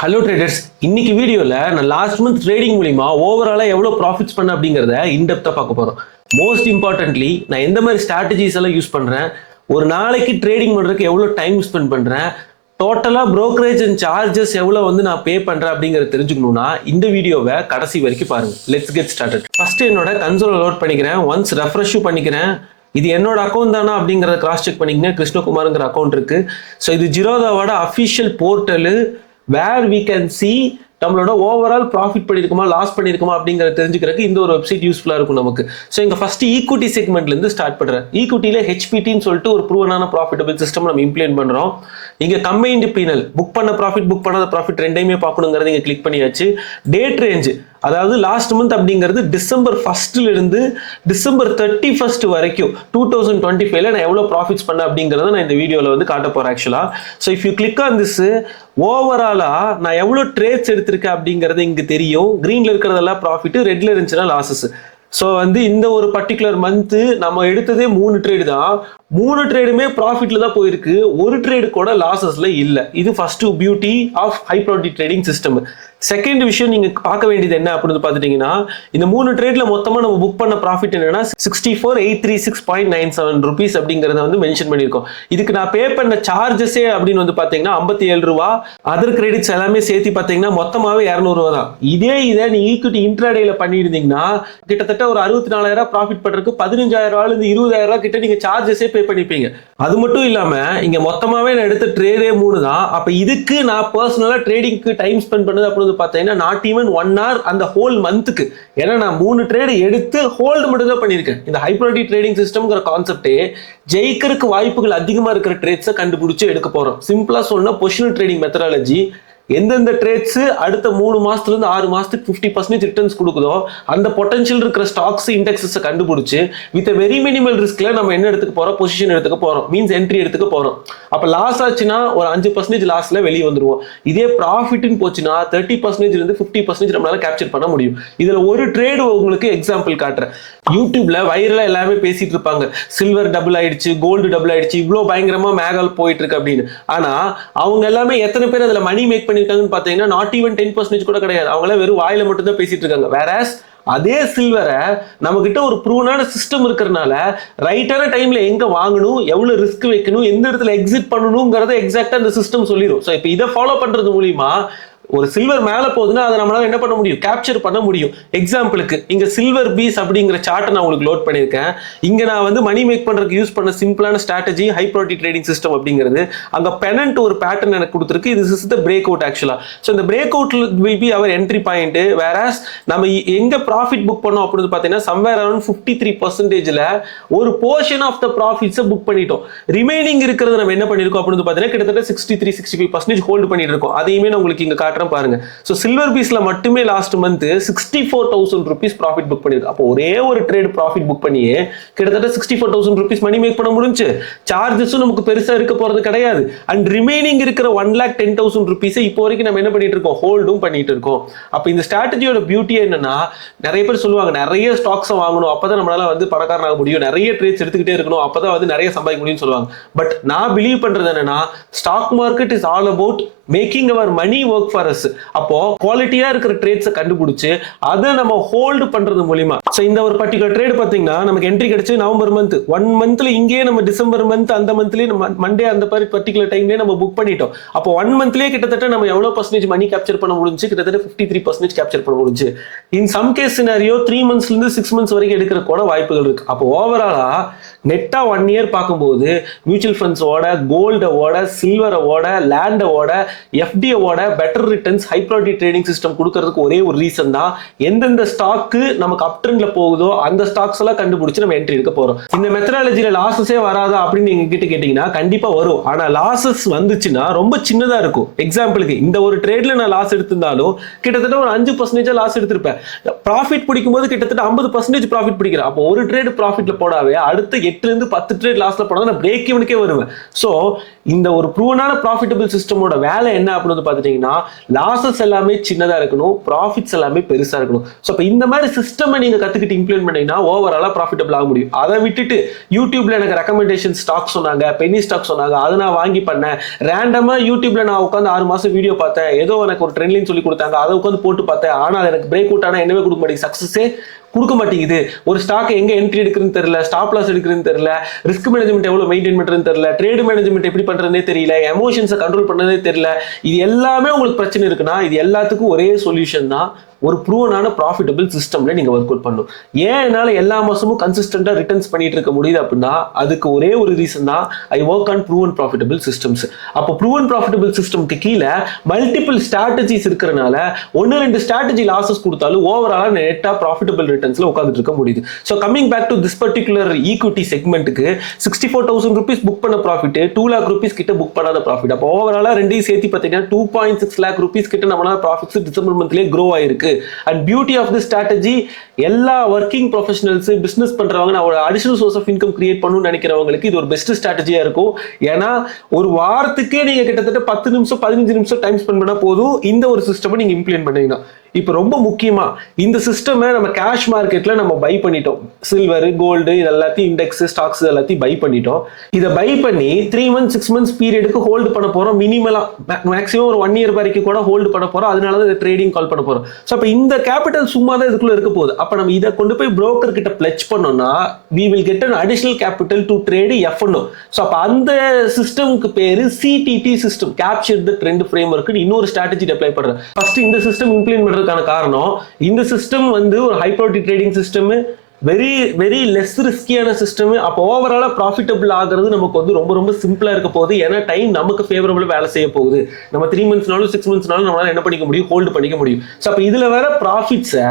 Hello traders, இன்னைக்கு வீடியோவில் நான் லாஸ்ட் மந்த் ட்ரேடிங் மூலிமா ஓவராலாக எவ்வளோ ப்ராஃபிட்ஸ் பண்ண அப்படிங்கிறத இன்டெப்த்தாக பார்க்க போகிறோம். மோஸ்ட் இம்பார்ட்டன்ட்லி நான் எந்த மாதிரி ஸ்ட்ராட்டஜிஸ் எல்லாம் யூஸ் பண்ணுறேன், ஒரு நாளைக்கு ட்ரேடிங் பண்ணுறதுக்கு எவ்வளோ டைம் ஸ்பெண்ட் பண்ணுறேன், டோட்டலாக ப்ரோக்கரேஜ் அண்ட் சார்ஜஸ் எவ்வளோ நான் பே பண்ணுறேன் அப்படிங்கிறத தெரிஞ்சுக்கணும்னா இந்த வீடியோவை கடைசி வரைக்கும் பாருங்கள். Let's get started. ஃபர்ஸ்ட் என்னோட கன்சோலை லோட் பண்ணிக்கிறேன். ஒன்ஸ் ரெஃப்ரெஷும் பண்ணிக்கிறேன். இது என்னோட அக்கௌண்ட் தானா அப்படிங்கிறத கிராஸ் செக் பண்ணிக்கங்க. கிருஷ்ணகுமாருங்கிற அக்கௌண்ட் இருக்கு. ஸோ இது ஜிரோதாவோட official portal where we can see நம்மளோட ஓவரால் ப்ராஃபிட் பண்ணியிருக்குமா லாஸ் பண்ணியிருக்குமா அப்படிங்கிறத தெரிஞ்சுக்கிறதுக்கு இந்த ஒரு வெப்சைட் யூஸ்ஃபுல்லாக இருக்கும் நமக்கு. ஸோ இங்கே ஃபர்ஸ்ட் ஈக்விட்டி செக்மெண்ட்லேருந்து ஸ்டார்ட் பண்ணுறேன். ஈக்விட்டியில் ஹெச்பிடின்னு சொல்லிட்டு ஒரு ப்ரூவனான ப்ராஃபிட்டபிள் சிஸ்டம் நம்ம இம்ப்ளிமெண்ட் பண்ணுறோம். இங்கே கம்பைன்டு பீனல் புக் பண்ண ப்ராஃபிட் புக் பண்ணாத ப்ராஃபிட் ரெண்டையுமே பார்க்கணுங்கிறத இங்கே கிளிக் பண்ணியாச்சு. டேட் ரேஞ்சு, அதாவது லாஸ்ட் மந்த் அப்படிங்கிறது டிசம்பர் 1 டிசம்பர் 31 வரைக்கும் 2025 நான் எவ்வளோ ப்ராஃபிட்ஸ் பண்ணேன் அப்படிங்கிறத நான் இந்த வீடியோவில் காட்ட போகிறேன் ஆக்சுவலாக. So if you click on this, ஓவராலாக நான் எவ்வளோ ட்ரேட்ஸ் எடுத்திருக்கேன் அப்படிங்கிறது இங்கே தெரியும். க்ரீனில் இருக்கிறதெல்லாம் ப்ராஃபிட், ரெட்டில் இருந்துச்சுன்னா லாஸஸ். ஸோ இந்த ஒரு பர்டிகுலர் மந்த்து நம்ம எடுத்ததே 3 ட்ரேடு தான். 3 ட்ரேடுமே ப்ராஃபிட்ல தான் போயிருக்கு. ஒரு ட்ரேடு கூட லாசஸ்ல இல்லை. இது first beauty of high profit trading system. Second விஷயம் நீங்க பார்க்க வேண்டியது என்ன அப்படின்னு பார்த்துட்டீங்கன்னா, இந்த 3 ட்ரேட்ல மொத்தமா நம்ம புக் பண்ண ப்ராஃபிட் என்னன்னா 64,836.97 rupees அப்படிங்கறத மென்ஷன் பண்ணியிருக்கோம். இதுக்கு நான் பே பண்ண சார்ஜஸே அப்படின்னு பார்த்தீங்கன்னா 57 ரூபா. அதர் கிரெடிட்ஸ் எல்லாமே சேர்த்து பார்த்தீங்கன்னா மொத்தமாவே 200 ரூபா தான். இதை நீ ஈக்விட்டி இன்ட்ராடேல பண்ணியிருந்தீங்கன்னா கிட்டத்தட்ட ஒரு 64,000 ப்ராஃபிட் பண்றதுக்கு 15,000 ரூபாயில 20,000 கிட்ட நீங்க சார்ஜஸே பே பண்ணிப்பீங்க. அது மட்டும் இல்லாம இங்க மொத்தமாவே நான் எடுத்த ட்ரேடே 3 தான். அப்ப இதுக்கு நான் பர்சனலா ட்ரேடிங்க்கு டைம் ஸ்பெண்ட் பண்ணது அப்படின்னு பார்த்தீங்கன்னா நாட் ஈவன் 1 hour அந்த ஹோல் மந்த்துக்கு. ஏன்னா நான் 3 ட்ரேடு எடுத்து ஹோல்டு மட்டும் தான் பண்ணியிருக்கேன். இந்த ஹை ப்ராஃபிட் ட்ரேடிங் சிஸ்டம்ங்கிற கான்செப்டே ஜெயிக்கிறதுக்கு வாய்ப்புகள் அதிகமா இருக்கிற ட்ரேட்ஸை கண்டுபிடிச்சு எடுக்க போறோம். சிம்பிளா சொன்னா பொசிஷனல் ட்ரேடிங் மெத்தடாலஜி. எந்தெந்த ட்ரேட்ஸ் அடுத்த 3 மாசத்துல இருந்து 6 மாசத்துக்கு 50% ரிட்டர்ன்ஸ் கொடுக்குதோ அந்த பொட்டன்ஷியல் இருக்கிற ஸ்டாக்ஸ் இண்டெக்ஸஸ் கண்டுபிடிச்சு வித் வெரி மினிமல் ரிஸ்க்ல நம்ம என்ன எடுத்துக்க போறோம், பொசிஷன் எடுத்துக்க போறோம், மீன்ஸ் என்ட்ரி எடுத்துக்க போறோம். அப்ப லாஸ் ஆச்சுன்னா ஒரு 5% லாஸ்ல வெளியே வந்துருவோம். இதே ப்ராஃபிட்னு போச்சுன்னா 30% இருந்து 50% நம்மளால கேப்சர் பண்ண முடியும். இதுல ஒரு ட்ரேடு உங்களுக்கு எக்ஸாம்பிள் காட்டுறேன். யூடியூப்ல வைரலா எல்லாமே பேசிட்டு இருப்பாங்க, சில்வர் டபுள் ஆயிடுச்சு, கோல்டு டபுள் ஆயிடுச்சு, இவ்வளவு பயங்கரமா மேகால் போயிட்டு இருக்கு அப்படின்னு. ஆனா அவங்க எல்லாமே எத்தனை பேர் அதுல மணி மேக் பண்ணிருக்காங்கன்னு பாத்தீங்கன்னா நாட் ஈவன் 10% கூட கிடையாது. அவங்கள வெறும் வாயில மட்டும் தான் பேசிட்டு இருக்காங்க. வேறஸ் அதே சில்வரை நம்ம கிட்ட ஒரு ப்ரூவனான சிஸ்டம் இருக்கிறதுனால ரைட்டான டைம்ல எங்க வாங்கணும், எவ்வளவு ரிஸ்க் வைக்கணும், எந்த இடத்துல எக்ஸிட் பண்ணணுங்கிறத எக்ஸாக்டா இந்த சிஸ்டம் சொல்லிடும். ஸோ இப்போ இதை ஃபாலோ பண்றது மூலியமா ஒரு சில்வர் மேல போகுதுன்னா அதை நம்மளால என்ன பண்ண முடியும், கேப்சர் பண்ண முடியும். எக்ஸாம்பிளுக்கு இங்க சில்வர் பீஸ் அப்படிங்கிற சார்ட்டை நான் உங்களுக்கு லோட் பண்ணியிருக்கேன். இங்க நான் மணி மேக் பண்றதுக்கு யூஸ் பண்ண சிம்பிளான strategy high profit trading system அப்படிங்கிறது. அங்க பெனன்ட் ஒரு பேட்டர்ன் எனக்கு கொடுத்துருக்கு. இது இஸ் தி பிரேக் அவுட் ஆக்சுவலா. ஸோ இந்த break out will be our entry point. Whereas நம்ம எங்க ப்ராஃபிட் புக் பண்ணோம் அப்படின்னு பார்த்தீங்கன்னா சம்வேர் அரௌண்ட் 53%ல ஒரு போர்ஷன் ஆஃப் த ப்ராஃபிட்ஸை புக் பண்ணிட்டோம். ரிமைனிங் இருக்கிறது நம்ம என்ன பண்ணிருக்கோம் அப்படின்னு பார்த்தீங்கன்னா கிட்டத்தட்ட 63-65% ஹோல்டு பண்ணிட்டு இருக்கோம். அதையுமே நான் உங்களுக்கு இங்க பாருங்க. சோ சில்வர் பீஸ்ல மட்டுமே last month 64,000 rupees profit book பண்ணிருக்கு. அப்போ ஒரே ஒரு ட்ரேட் ப்ராஃபிட் புக் பண்ணியே கிட்டத்தட்ட 64,000 rupees மணி மேக் பண்ண முடிஞ்சு. சார்ஜஸும் நமக்கு பெருசா இருக்க போறது கிடையாது. அண்ட் ரிமைனிங் இருக்கிற 1,10,000 rupees இப்போ வரைக்கும் நம்ம என்ன பண்ணிட்டு இருக்கோம், ஹோல்டும் பண்ணிட்டு இருக்கோம். அப்ப இந்த ஸ்ட்ராட்டஜியோட பியூட்டி என்னன்னா, நிறைய பேர் சொல்லுவாங்க நிறைய ஸ்டாக்ஸ் வாங்கணும் அப்பதான் நம்மளால பணக்காரனாக முடியும், நிறைய ட்ரேட்ஸ் எடுத்துக்கிட்டே இருக்கணும் அப்பதான் நிறைய சம்பாதிக்க முடியும்னு சொல்லுவாங்க. பட் நான் பிலீவ் பண்றது என்னன்னா, stock market is all about making our money work for us. அப்போ குவாலிட்டியா இருக்கிற ட்ரேட்ஸை கண்டுபிடிச்சு அதை நம்ம ஹோல்டு பண்றது மூலியமா. சோ இந்த ஒரு பர்டிகுலர் ட்ரேட் பாத்தீங்கன்னா நமக்கு என்ட்ரி கிடைச்சு நவம்பர் மந்த். 1 மந்த்ல இங்கே நம்ம டிசம்பர் மந்த் அந்த மந்த்லயே மண்டே அந்த பர்டிகுலர் டைம்லயே நம்ம புக் பண்ணிட்டோம். அப்போ 1 மந்த்லயே கிட்டத்தட்ட நம்ம எவ்வளவு பர்சன்டேஜ் மணி கேப்சர் பண்ண முடிஞ்சு, கிட்டத்தட்ட 53% கேப்சர் பண்ண முடிஞ்சு. இன் சம் கேஸ் சினாரியோ 3 monthsல இருந்து 6 months வரைக்கும் எடுக்கிற கூட வாய்ப்புகள் இருக்கு. அப்போ ஓவராலா நெட்டா 1 year பார்க்கும்போது மியூச்சுவல் ஃபண்ட்ஸோட, கோல்டோட, சில்வரோட, லேண்டோட, எஃப்டிஓட better returns high profit trading system கொடுக்கிறதுக்கு ஒரே ஒரு ரீசன் தான், எந்தெந்த ஸ்டாக்கு நமக்கு அப் ட்ரெண்ட்ல போகுதோ அந்த ஸ்டாக்ஸ் எல்லாம் கண்டுபிடிச்சு நம்ம என்ட்ரி எடுக்க போறோம். இந்த மெத்தடாலஜில லாசஸே வராதா அப்படின்னு நீங்க கிட்ட கேட்டீங்கன்னா கண்டிப்பா வரும். ஆனா லாசஸ் வந்துச்சுன்னா ரொம்ப சின்னதா இருக்கும். எக்ஸாம்பிளுக்கு இந்த ஒரு ட்ரேட்ல நான் லாஸ் எடுத்திருந்தாலும் கிட்டத்தட்ட ஒரு 5% லாஸ் எடுத்திருப்பேன். ப்ராஃபிட் பிடிக்கும் போது கிட்டத்தட்ட 50% ப்ராஃபிட் பிடிக்கிறேன். அப்போ ஒரு ட்ரேட் ப்ராஃபிட்ல போடாவே அடுத்த 8 10 ட்ரேட் லாஸ்ல போனா நான் பிரேக் ஈவனுக்கே வருவேன். சோ இந்த ஒரு ப்ரூவனான ப்ராஃபிட்டபிள் சிஸ்டமோட வேலை என்ன அப்படின்னு பார்த்துட்டீங்கன்னா லாசஸ் எல்லாமே சின்னதா இருக்கணும், ப்ராஃபிட்ஸ் எல்லாமே பெருசா இருக்கணும். ஸோ இப்போ இந்த மாதிரி சிஸ்டம் நீங்க கத்துக்கிட்டு இம்ப்ளிமெண்ட் பண்ணீங்கன்னா ஓவராலா ப்ராஃபிட்டபிள் ஆக முடியும். அதை விட்டுட்டு யூடியூப்ல எனக்கு ரெக்கமெண்டேஷன் ஸ்டாக் சொன்னாங்க, பெனி ஸ்டாக் சொன்னாங்க, அதை நான் வாங்கி பண்ணேன், ரேண்டமா யூடியூப்ல நான் உட்காந்து 6 மாசம் வீடியோ பார்த்தேன், ஏதோ எனக்கு ஒரு ட்ரெண்ட்லின்னு சொல்லி கொடுத்தாங்க, அதை உட்காந்து போட்டு பார்த்தேன், ஆனா எனக்கு பிரேக் அவுட் ஆனா என்னவே கொடுக்க மாட்டேங்குது, சக்சஸே கொடுக்க மாட்டேங்குது. ஒரு ஸ்டாக் எங்க என்ட்ரி எடுக்கிறதுன்னு தெரியல, ஸ்டாப் லாஸ் எடுக்கிறதுன்னு தெரியல, ரிஸ்க் மேனேஜ்மெண்ட் எவ்வளவு மெயின்டைன் பண்றதுன்னு தெரியல, ட்ரேட் மேனேஜ்மெண்ட் எப்படி பண்றதுனே தெரியல, எமோஷன்ஸை கண்ட்ரோல் பண்ணதே தெரியல. இது எல்லாமே உங்களுக்கு பிரச்சனை இருக்குன்னா இது எல்லாத்துக்கும் ஒரே சொல்யூஷன் தான், ஒரு ப்ரூவனான ப்ராஃபிட்டபிள் சிஸ்டம்ல நீங்க ஒர்க் அவுட் பண்ணணும். ஏன் என்னால எல்லா மாசமும் கன்சிஸ்டன்டா ரிட்டர்ன்ஸ் பண்ணிட்டு இருக்க முடியுது அப்படின்னா அதுக்கு ஒரே ஒரு ரீசன் தான், I work on proven profitable systems. அப்போ ப்ரூவன் ப்ராஃபிட்டபிள் சிஸ்டம்க்கு கீழே மல்டிபிள் ஸ்ட்ராட்டஜிஸ் இருக்கிறனால 1-2 ஸ்ட்ராட்டஜி லாசஸ் கொடுத்தாலும் ஓவராலா நெட்டா ப்ராஃபிட்டபிள் ரிட்டர்ன்ஸ்ல உட்காந்துட்டு இருக்க முடியுது. So coming back to this particular equity செக்மெண்ட்டுக்கு 64,000 rupees புக் பண்ண ப்ராஃபிட் 2 lakh rupees கிட்ட புக் பண்ணாத ப்ராஃபிட். அப்போ ஓவராலா ரெண்டையும் சேர்த்து பார்த்தீங்கன்னா 2.6 lakh rupees கிட்ட நம்மளால ப்ராஃபிட்ஸ் டிசம்பர் மந்த்லேயே க்ரோ ஆயிருக்கு. And beauty of this strategy, எல்லா ஒர்க்கிங் ப்ரொஃபஷனல்ஸ் பிசினஸ் பண்றவங்க நான் additional source of income create பண்ணணும்னு நினைக்கிறவங்களுக்கு இது ஒரு பெஸ்ட் ஸ்ட்ராட்டஜியா இருக்கும். ஏன்னா ஒரு வாரத்துக்கே நீங்க கிட்டத்தட்ட 10 நிமிஷம் 15 நிமிஷம் டைம் ஸ்பெண்ட் பண்ணா போதும் இந்த ஒரு சிஸ்டம் நீங்க இம்ப்ளிமெண்ட் பண்ணீங்கன்னா. இப்போ ரொம்ப முக்கியமா இந்த சிஸ்டம் நம்ம கேஷ் மார்க்கெட்ல நம்ம பை பண்ணிட்டோம், சில்வர் கோல்டு இது எல்லாத்தையும் இண்டெக்ஸ் ஸ்டாக்ஸ் எல்லாத்தையும் பை பண்ணிட்டோம். இதை பை பண்ணி 3 months 6 months பீரியடுக்கு ஹோல்டு பண்ண போறோம், மினிமலா மேக்ஸிமம் ஒரு 1 year வரைக்கும் கூட ஹோல்டு பண்ண போறோம். அதனாலதான் ட்ரேடிங் கால் பண்ண போறோம். ஸோ அப்ப இந்த கேபிட்டல் சும்மா தான் இதுக்குள்ள இருக்க போகுது. அப்ப நம்ம இதை கொண்டு போய் புரோக்கர் கிட்ட பிளட்ஜ் பண்ணோம்னா we will get an additional capital to trade F&O. So அப்ப அந்த சிஸ்டம்க்கு பேரு CTT system, capture the trend framework. இன்னொரு ஸ்ட்ராட்டஜி அப்ளை பண்றேன். ஃபர்ஸ்ட் இந்த சிஸ்டம் இம்ப்ளிமெண்ட் பண்றதுக்கான காரணம், இந்த சிஸ்டம் ஒரு high profit trading system, very very less ரிஸ்கியான சிஸ்டம். அப்போ ஓவராலா ப்ராஃபிட்டபிள் ஆகிறது நமக்கு ரொம்ப ரொம்ப சிம்பிளா இருக்க போகுது. ஏன்னா டைம் நமக்கு ஃபேவரபிள் வேலை செய்ய போகுது. நம்ம 3 monthsனாலும் 6 monthsனாலும் நம்மளால என்ன பண்ணிக்க முடியும், ஹோல்டு பண்ணிக்க முடியும். ஸோ அப்போ இதுல வர ப்ராஃபிட்ஸை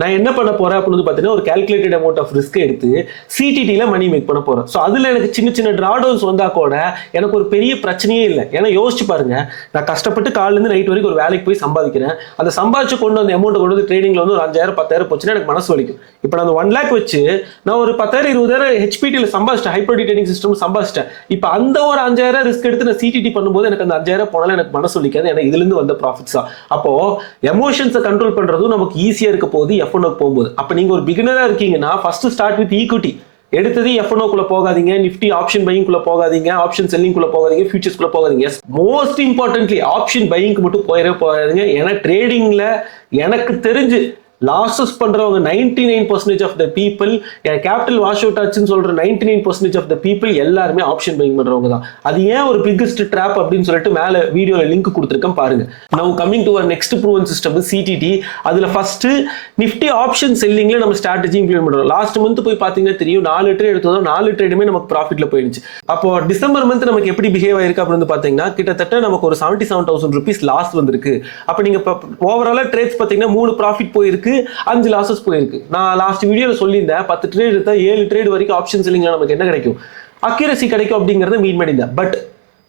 நான் என்ன பண்ண போறேன் அப்படின்னு பார்த்தீங்கன்னா ஒரு கால்குலேட்டட் அமௌண்ட் ஆஃப் ரிஸ்க் எடுத்து சிடிடில மணி மேக் பண்ண போறேன். ஸோ அதுல எனக்கு சின்ன சின்ன டிராடவுன்ஸ் வந்தா கூட எனக்கு ஒரு பெரிய பிரச்சனையே இல்லை. ஏன்னா யோசிச்சு பாருங்க, நான் கஷ்டப்பட்டு காலிலேருந்து நைட் வரைக்கும் ஒரு வேலைக்கு போய் சம்பாதிக்கிறேன், அதை சம்பாதிச்சு கொண்டு வந்து அமௌண்ட் கொண்டு வந்து ட்ரேடிங்ல வந்து ஒரு 5,000 10,000 போச்சுன்னா எனக்கு மனசு வலிக்கும். இப்போ நான் 1 lakh வச்சு நான் ஒரு 10,000 20,000 ஹெச்பிடியில் சம்பாதிச்சிட்டேன், ஹைப்ரோடி ட்ரேடிங் சிஸ்டம் சம்பாதிச்சிட்டேன். இப்போ அந்த ஒரு 5,000 ரிஸ்க் எடுத்து நான் சிடிடி பண்ணும்போது எனக்கு அந்த 5,000 போனாலும் எனக்கு மனசு வலிக்காது. ஏன்னா இதுல இருந்து வந்த ப்ராஃபிட்ஸா. அப்போ எமோஷன்ஸை கண்ட்ரோல் பண்றதும் நமக்கு ஈஸியா இருக்க போகுது F&O போகும்போது. அப்ப நீங்க ஒரு பிகினரா இருக்கீங்கன்னா ஃபர்ஸ்ட் ஸ்டார்ட் வித் ஈக்விட்டி. எடுத்தது F&O குள்ள போகாதீங்க, நிஃப்டி ஆப்ஷன் பையிங் குள்ள போகாதீங்க, ஆப்ஷன் செல்லிங் குள்ள போகாதீங்க, ஃபியூச்சர்ஸ் குள்ள போகாதீங்க. மோஸ்ட் இம்பார்ட்டன்ட்லி ஆப்ஷன் பையிங்க்கு மட்டும் போகாதீங்க. ஏன்னா ட்ரேடிங்ல எனக்கு தெரிஞ்சு லாசஸ் பண்றவங்க 99% of the people, capital wash out ஆச்சுன்னு சொல்ற 99% ஆஃப் த பீப்புள் எல்லாருமே ஆப்ஷன் பையிங் பண்றவங்க தான். அது ஏன் ஒரு பிக்கஸ்ட் ட்ராப் அப்படின்னு சொல்லிட்டு மேல வீடியோல லிங்க் கொடுத்துருக்கேன் பாருங்க. Now coming to our next proven system CTT. அதுல ஃபர்ஸ்ட் நிஃப்டி ஆப்ஷன் செல்லிங்ல நம்ம ஸ்ட்ராட்டஜி இம்ப்ளிமெண்ட் பண்றோம். லாஸ்ட் மந்த் போய் பாத்தீங்கன்னா தெரியும், 4 ட்ரேட் எடுத்தோம், 4 ட்ரேடுமே நமக்கு ப்ராஃபிட்ல போயிடுச்சு. அப்போ டிசம்பர் மந்த் நமக்கு எப்படி பிஹேவ் ஆயிருக்கு அப்படின்னு பாத்தீங்கன்னா கிட்டத்தட்ட நமக்கு ஒரு 77,000 rupees லாஸ் வந்திருக்கு. அப்ப நீங்க ஓவராலா ட்ரேட்ஸ் பாத்தீங்கன்னா 3 ப்ராஃபிட் போயிருக்கு, 5 லாசஸ் போயிருக்கு. நான் லாஸ்ட் வீடியோல சொல்லியிருந்தேன் 10 ட்ரேட் எடுத்தா 7 ட்ரேட் வரைக்கும் ஆப்ஷன் செல்லிங்ல நமக்கு என்ன கிடைக்கும், அக்யூரசி கிடைக்கும் அப்படிங்கறத மீன் பண்ணியிருந்தேன். பட்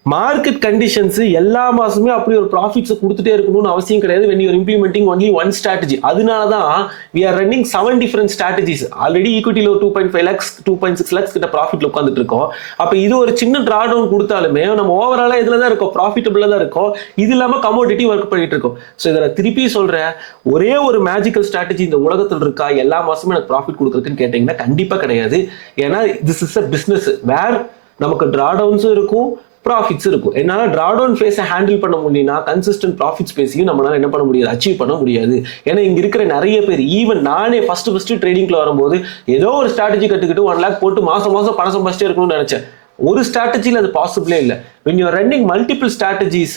மார்க்கெட் கண்டிஷன்ஸ் எல்லா மாசமே அப்படி ஒரு ப்ராஃபிட்ஸ் கொடுத்துட்டே இருக்கணும்னு அவசியம் கிடையாது. when you are implementing only one strategy. அதனால தான் we are running 7 different strategies. Already ஈக்விட்டில 2.5 lakhs 2.6 lakhs கிட்ட ப்ராஃபிட்ல உட்கார்ந்துட்டு இருக்கோம். அப்ப இது ஒரு சின்ன டிரா டவுன் கொடுத்தாலுமே நம்ம ஓவராலா இதுல தான் இருக்கோம், ப்ராஃபிட்டபிளா தான் இருக்கோம். இது இல்லாம கமோடிட்டி ஒர்க் பண்ணிட்டு இருக்கோம். ஸோ இதை திருப்பி சொல்றேன், ஒரே ஒரு மேஜிக்கல் ஸ்ட்ராட்டஜி இந்த உலகத்தில் இருக்கா எல்லா மாசமும் எனக்கு ப்ராஃபிட் கொடுக்குறதுன்னு கேட்டீங்கன்னா கண்டிப்பா கிடையாது. ஏன்னா திஸ் இஸ் அ பிசினஸ் வேர் நமக்கு டிரா டவுன்ஸும் இருக்கும், ப்ராஃபிட்ஸ் இருக்கும். என்னால டிராடவுன் ஃபேஸை ஹேண்டில் பண்ண முடியும்னா கன்சிஸ்டன்ட் ப்ராஃபிட் ஸ்பேஸையும் நம்மளால என்ன பண்ண முடியாது, அச்சீவ் பண்ண முடியாது. ஏன்னா இங்க இருக்கிற நிறைய பேர், ஈவன் நானே ஃபர்ஸ்ட் ட்ரேடிங்ல வரும்போது ஏதோ ஒரு ஸ்ட்ராட்டஜி கட்டுக்கிட்டு 1 lakh போட்டு மாசம் பணம் சம்பாதிச்சிட்டே இருக்கணும்னு நினைச்சேன். ஒரு ஸ்ட்ராட்டஜியில் அது பாசிபிளே இல்லை. when you are running multiple strategies,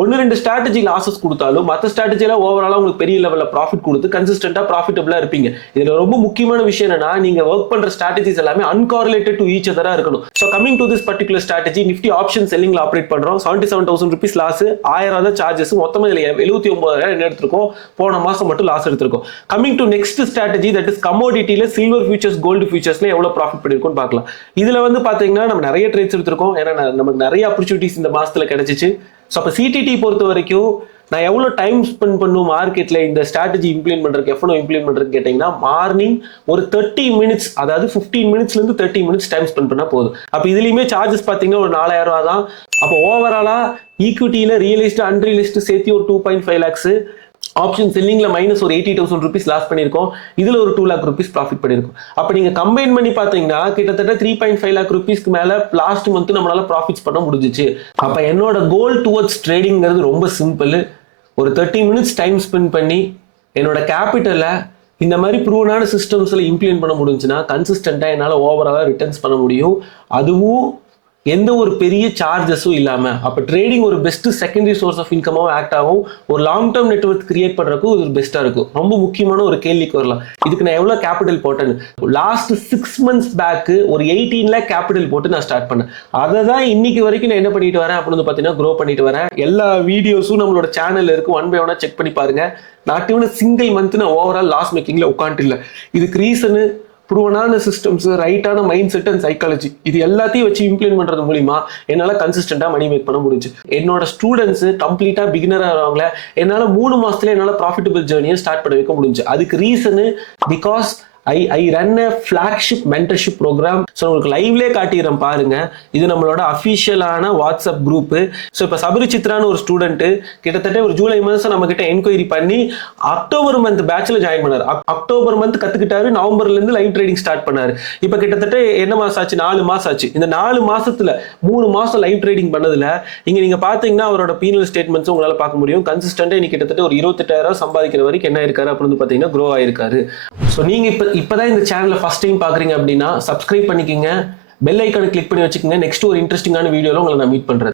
1-2 strategy losses கொடுத்தாலும் மற்ற ஸ்ட்ராட்டஜியில ஓவராலா உங்களுக்கு பெரிய லெவல்ல ப்ராஃபிட் கொடுத்து கன்சிஸ்டன்டா ப்ராஃபிட்டபிளா இருப்பீங்க. இதுல ரொம்ப முக்கியமான விஷயம் என்னன்னா நீங்க ஒர்க் பண்ற ஸ்ட்ராட்டஜிஸ் எல்லாமே uncorrelated to each other இருக்கணும். So coming to this particular strategy, Nifty option செல்லிங்ல ஆப்ரேட் பண்றோம். 77,000 rupees லாஸ், 1000 சார்ஜஸ், மொத்தமா இதுல 79,000 என்ன எடுத்திருக்கோம், போன மாசம் மட்டும் லாஸ் எடுத்திருக்கோம். Coming to next strategy, that is கமோடிட்டியில சில்வர் ஃபியூச்சர்ஸ் கோல்டு ஃபியூச்சர்ஸ்ல எவ்வளவு ப்ராஃபிட் பண்ணிருக்கோம் பார்க்கலாம். இதுல வந்து பாத்தீங்கன்னா நம்ம நிறைய ட்ரேட்ஸ் எடுத்திருக்கோம். ஏன்னா நமக்கு நிறைய ஆப்பர்ச்சுனிட்டிஸ் இந்த மாசத்துல கிடைச்சிச்சு. ஸோ அப்போ சிடிடி பொறுத்த வரைக்கும் நான் எவ்வளவு டைம் ஸ்பெண்ட் பண்ணும் மார்க்கெட்ல இந்த ஸ்ட்ராட்டஜி இம்ப்ளிமெண்ட் பண்றதுக்கு எஃப்னோ இம்ப்ளிமெண்ட் பண்றதுக்கு கேட்டீங்கன்னா மார்னிங் ஒரு 30 மினிட்ஸ், அதாவது 15 மினிட்ஸ்ல இருந்து 30 மினிட்ஸ் டைம் ஸ்பெண்ட் பண்ணா போதும். அப்ப இதுலயுமே சார்ஜஸ் பாத்தீங்கன்னா ஒரு 4000 ரூபாய் தான். அப்போ ஓவராலா ஈக்விட்டியில ரியலைஸ்டு அன்ரியலைஸ்டு சேர்த்து ஒரு 2.5 lakhs, ஆப்ஷன் செல்லிங்ல மைனஸ் ஒரு 80,000 rupees லாஸ் பண்ணிருக்கோம். இதுல ஒரு 2 lakh rupees ப்ராஃபிட் பண்ணிருக்கோம். அப்ப நீங்க கம்பைன் பண்ணி பாத்தீங்கன்னா கிட்டத்தட்ட 3.5 lakh rupeesக்கு மேல லாஸ்ட் மந்த் நம்மளால ப்ராஃபிட்ஸ் பண்ண முடிஞ்சிச்சு. அப்ப என்னோட கோல் டுவர்ட்ஸ் ட்ரேடிங்கிறது ரொம்ப சிம்பிள். ஒரு 30 மினிட்ஸ் டைம் ஸ்பெண்ட் பண்ணி என்னோட கேபிட்டலை இந்த மாதிரி ப்ரூவனான சிஸ்டம்ஸ்ல இம்ப்ளிமெண்ட் பண்ண முடிஞ்சுன்னா கன்சிஸ்டண்டா என்னால ஓவராலா ரிட்டர்ன்ஸ் பண்ண முடியும். அதுவும் எந்த ஒரு பெரிய சார்ஜஸும் இல்லாம. அப்ப ட்ரேடிங் ஒரு பெஸ்ட் செகண்டரி சோர்ஸ் ஆஃப் இன்கமாவும் ஆக்ட் ஆகும். ஒரு லாங் டேர்ம் நெட்வொர்க் கிரியேட் பண்றதுக்கு ஒரு பெஸ்டா இருக்கும். ரொம்ப முக்கியமான ஒரு கேள்விக்கு வரலாம், இதுக்கு நான் எவ்வளவு கேபிட்டல் போட்டேன்னு. லாஸ்ட் 6 months பேக் ஒரு 18 lakh கேபிட்டல் போட்டு நான் ஸ்டார்ட் பண்ணேன். அதை தான் இன்னைக்கு வரைக்கும் நான் என்ன பண்ணிட்டு வரேன் அப்படின்னு பாத்தீங்கன்னா க்ரோ பண்ணிட்டு வரேன். எல்லா வீடியோஸும் நம்மளோட சேனல்ல இருக்கு, ஒன் பை ஒன்னா செக் பண்ணி பாருங்க. நாட் ஈவன் சிங்கிள் மந்த் நான் ஓவரால் லாஸ் மேக்கிங்ல உட்காந்துட்டு இல்லை. இதுக்கு ரீசனு ப்ரூவனான சிஸ்டம்ஸ், ரைட்டான மைண்ட் செட் அண்ட் சைக்காலஜி, இது எல்லாத்தையும் வச்சு இம்ப்ளிமெண்ட் பண்றது மூலியமா என்னால கன்சிஸ்டண்டா மணி மேக் பண்ண முடிஞ்சு. என்னோட ஸ்டூடெண்ட்ஸ் கம்ப்ளீட்டா பிகினரா வரவங்கள என்னால 3 மாசத்துல என்னால ப்ராஃபிட்டபிள் ஜேர்னியை ஸ்டார்ட் பண்ண வைக்க முடிஞ்சு. அதுக்கு reason because I run a flagship mentorship program. So உங்களுக்கு லைவ்லேயே காட்டிடுறேன் பாருங்க. இது நம்மளோட அஃபிஷியலான வாட்ஸ்அப் குரூப். ஸோ இப்போ சபரி சித்ரான்னு ஒரு ஸ்டூடெண்ட் கிட்டத்தட்ட ஒரு ஜூலை மாதம் நம்ம கிட்ட என்கொயரி பண்ணி அக்டோபர் மந்த் பேட்ச்ல ஜாயின் பண்ணாரு. அக்டோபர் மந்த் கத்துக்கிட்டாரு, நவம்பர்ல இருந்து லைவ் ட்ரேடிங் ஸ்டார்ட் பண்ணாரு. இப்போ கிட்டத்தட்ட என்ன மாசம் ஆச்சு? 4 மாசம் ஆச்சு. இந்த 4 மாசத்துல 3 மாசம் லைவ் ட்ரேடிங் பண்ணதுல இங்க நீங்க பாத்தீங்கன்னா அவரோட பீனல் ஸ்டேட்மெண்ட்ஸ் உங்களால பார்க்க முடியும். கன்சிஸ்டன்டா இன்னைக்கு கிட்டத்தட்ட ஒரு 28,000 சம்பாதிக்கிற வரைக்கும் என்ன இருக்காரு அப்படின்னு பாத்தீங்கன்னா க்ரோ ஆயிருக்காரு. ஸோ நீங்க இப்பதான் இந்த சேனலை ஃபர்ஸ்ட் டைம் பாக்குறீங்க அப்படின்னா சப்ஸ்கிரைப் பண்ணிக்கங்க, பெல் ஐக்கானை கிளிக் பண்ணி வச்சுக்கோங்க. நெக்ஸ்ட் ஒரு இன்ட்ரெஸ்டிங்கான வீடியோல உங்களை நான் மீட் பண்றேன்.